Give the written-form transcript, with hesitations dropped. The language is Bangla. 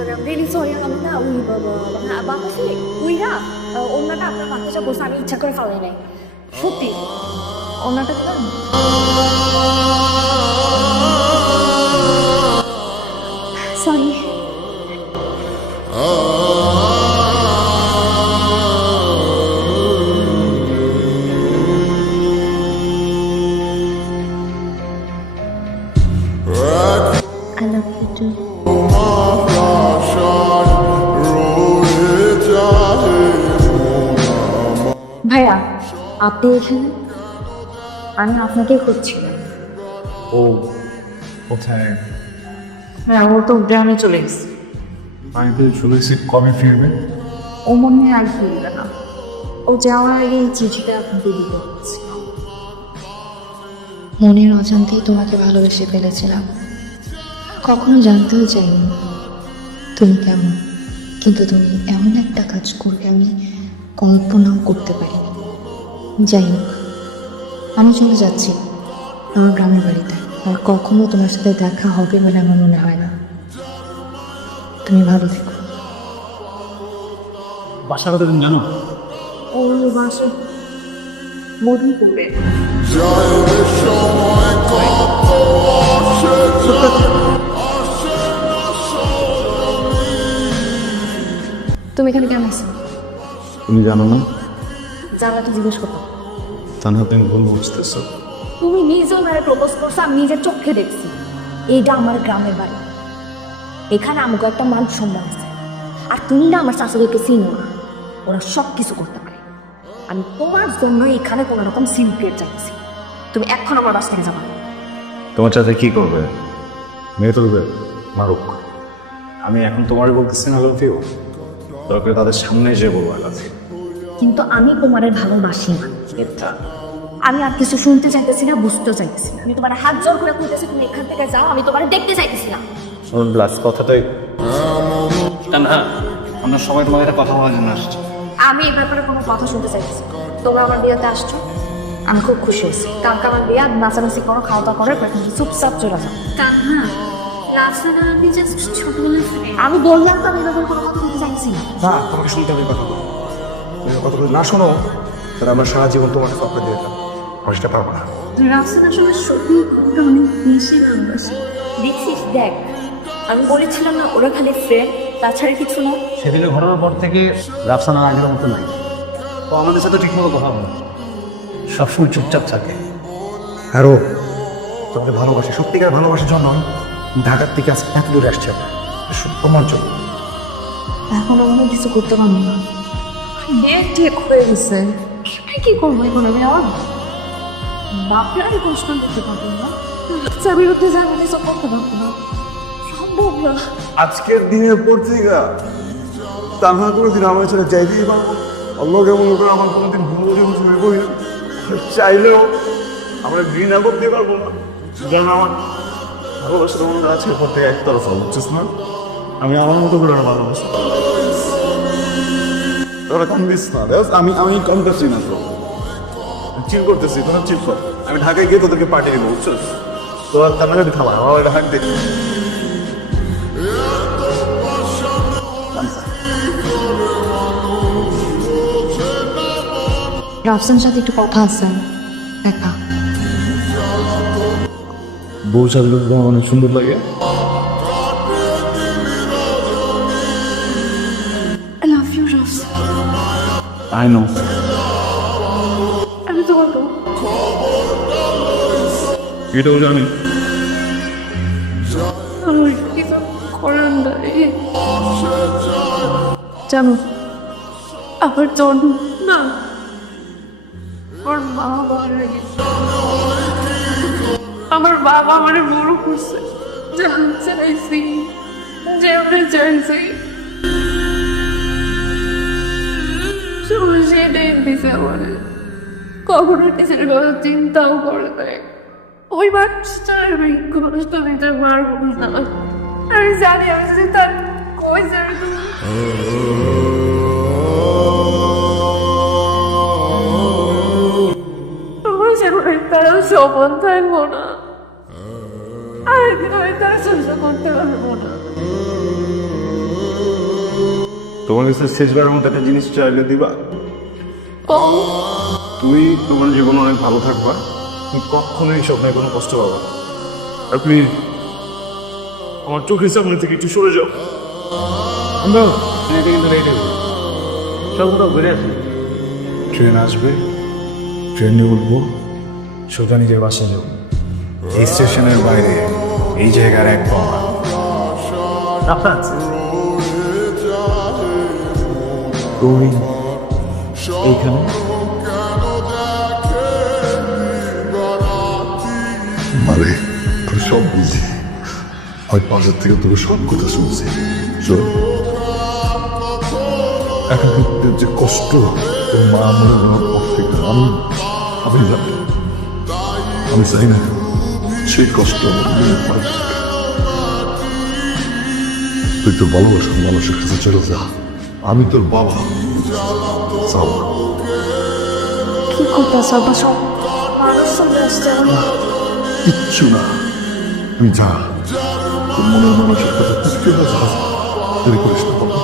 sorry, I'm really sorry. আমি না ওই বাতাসে ওই না ওনাটা আপনার বাতাসে বসে আমি ইচ্ছা করে ফালাই নাই সত্যি ওনাটা না sorry I love you too. ভাইয়া আপনি এখানে আমি আপনাকে খুঁজছি ও কোথায়? হ্যাঁ ও তো গ্রামে চলে গেছে আমি তো চলেছি, কবে ফিরবে? ও মনে হয় আর ফিরবে না ও যাওয়ার আগে এই চিঠিটা আপনাকে দিতে হচ্ছে মনের অজান্তেই তোমাকে ভালোবেসে ফেলেছিলাম, কখনো জানতেও চাইনি তুমি কেমন, কিন্তু তুমি এমন একটা কাজ করবে আমি কল্পনাও করতে পারিনি। যাই হোক, আমি চলে যাচ্ছি আমার গ্রামের বাড়িতে, আর কখনো তোমার সাথে দেখা হবে বলে আমার মনে হয় না। তুমি ভালো থেকো। বাসা কথা তুমি জানো? ওর বাসা মধুপুরে তুমি এখানে কেন আসছো? তুমি জানো না? জানলা তো জিজ্ঞেস করো। তানহা তুমি ভুল বুঝতেছ। তুমি নিজে ওনারে প্রপোজ করছো, আমি নিজের চোখে দেখছি। এইটা আমার গ্রামের বাড়ি, এখানে আমাকে একটা মান সম্মান আছে। আর তুমি না আমার শাশুড়িকে চিনো না, ওরা সব কিছু করতে পারে। আমি তোমার জন্য এখানে কোনো রকম সিনক্রেট চাইছি। তুমি এখন আমার বাস থেকে যাবা। তোমার সাথে কি করবে? মেয়ে তুলবে, মারুক। আমি এখন তোমারই বলতেছি না লাভ ইউ, দরকার তাদের সামনে এসে বলবো আই লাভ ইউ। কিন্তু আমি তোমারে ভালোবাসি না। আমি আর কিছু শুনতে চাইতেছি না, বুঝতেও চাইতেছি না। আমি তোমার হাত জোর করে বলতেছি তুমি এখান থেকে যাও, আমি তোমার দেখতে চাইতেছি না। শোন লাস্ট কথাটাই তানহা, আমরা সবাই তোমার একটা কথা বলার জন্য আসছি। আমি এই ব্যাপারে কোনো কথা শুনতে চাইতেছি না। তোমরা আমার বিয়েতে আসছো, আমি খুব খুশি হয়েছি। কালকে আমার বিয়ে, নাচানাচি করো, খাওয়া দাওয়া করে চুপচাপ চলে যাও। আমি বললাম তো আমি এরকম কোনো কথা বলতে চাইছি না। না, তোমাকে শুনতে হবে কথা বলো। তুমি কথা বলে না শোনো, তাহলে আমরা সারা জীবন তোমাকে সফরে দিয়ে দিলাম। আমি সেটা পারবো না। রাফসান আসলে সত্যি অনেক বেশি ভালোবাসি। দেখছিস, দেখ আমি বলেছিলাম না ওরা খালি ফ্রেন্ড, তাছাড়া কিছু না। সেদিনের ঘটনার পর থেকে রাফসানা আগের মতো নাই। ও আমাদের সাথে ঠিকমতো কথা বলে, সবসময় চুপচাপ থাকে। আরও তোমাকে ভালোবাসি, সত্যিকার ভালোবাসার জন্য ঢাকার থেকে আজকে এত দূরে আসছে তোমার জন্য। এখন আমি কিছু করতে পারবো না। বিয়ে ঠিক হয়ে গেছে, কি করবো এখন আমি? আমার বাপরা আমি কষ্ট করতে পারবো না, বাচ্চার বিরুদ্ধে যাবো কিছু করতে পারবো না, সম্ভব না। আজকের দিনের পর থেকে তানহা কোনোদিন আমার ছেলে যাইতেই পারবো। অন্য কেমন করে আমার কোনোদিন ভুল শুরু করি না, চাইলেও আমরা ঘৃণা করতে পারবো না। যেন আমার ভালোবাসা তোমার আছে পর থেকে একতরফা, বুঝছিস না? আমি আমার মতো করে ভালোবাসি। তোরা কান্দিস না, আমি কান্দাচ্ছি না, তো চিল করতেছি, তোরা চিল কর। আমি ঢাকায় গিয়ে তোদেরকে পাঠিয়ে দেবো, বুঝছিস? তোরা কান্নাকাটি থামা, আমার এটা হাঁক দেখি। রাফসানের সাথে একটু কথা আছে, দেখা। বউ সাজলে অনেক সুন্দর লাগে। I love you, Rafsan. I know. আমি তোমার বউ। এটাও জানি। আমার কিছু করার নাই। জানো আমার জন্ম না, আমার মা মারা গেছে। আমার বাবা আমার বড় করছে, যেমন চাইছি যেমন চাইছি সেটাই দিছে আমার। কখনো নিজের কথা চিন্তাও করে দেয়। ওই বাচ্চাটার আমি কষ্ট দিতে পারবো না। আমি জানি আমি যদি তার কই যাবে অপন থাকবো না, আরেকদিন আমি তার সংসার করতে পারবো না। তোমার কাছে শেষবারের মতো একটা জিনিস চাইলে দিবা? কম তুমি তোমার জীবন অনেক ভালো থাকবা, তুমি কখনোই স্বপ্নে কোনো কষ্ট পাবা না। আর প্লিজ আমার চোখের সামনে থেকে একটু সরে যাও। আমরা ট্রেনে কিন্তু লেট হয়ে সব কোথাও ঘুরে আসি। ট্রেন আসবে, ট্রেনে উঠবো, সোজা নিজের বাসায় যাবো। এই স্টেশনের বাইরে এই জায়গার এক বাবা তুমি এইখানে মানে তোর সব বুঝি, আমি পাশের থেকে তোর সব কথা শুনছি। শোন, একাকিত্বের যে কষ্ট তোর মা মনে নেওয়ার পর থেকে আমি জানি। আমি চাই না সেই কষ্ট আমার মনে পড়ে। তুই তোর ভালোবাসার মানুষের কাছে চলে যা, আমি তোর বাবা। যাও। কি করতেছ আব্বা? সব মানুষ সামনে আসছে। কিচ্ছু না, তুই যা, তোর মনের মানুষের কথা তুই চলে যা, দেরি করিস না বাবা।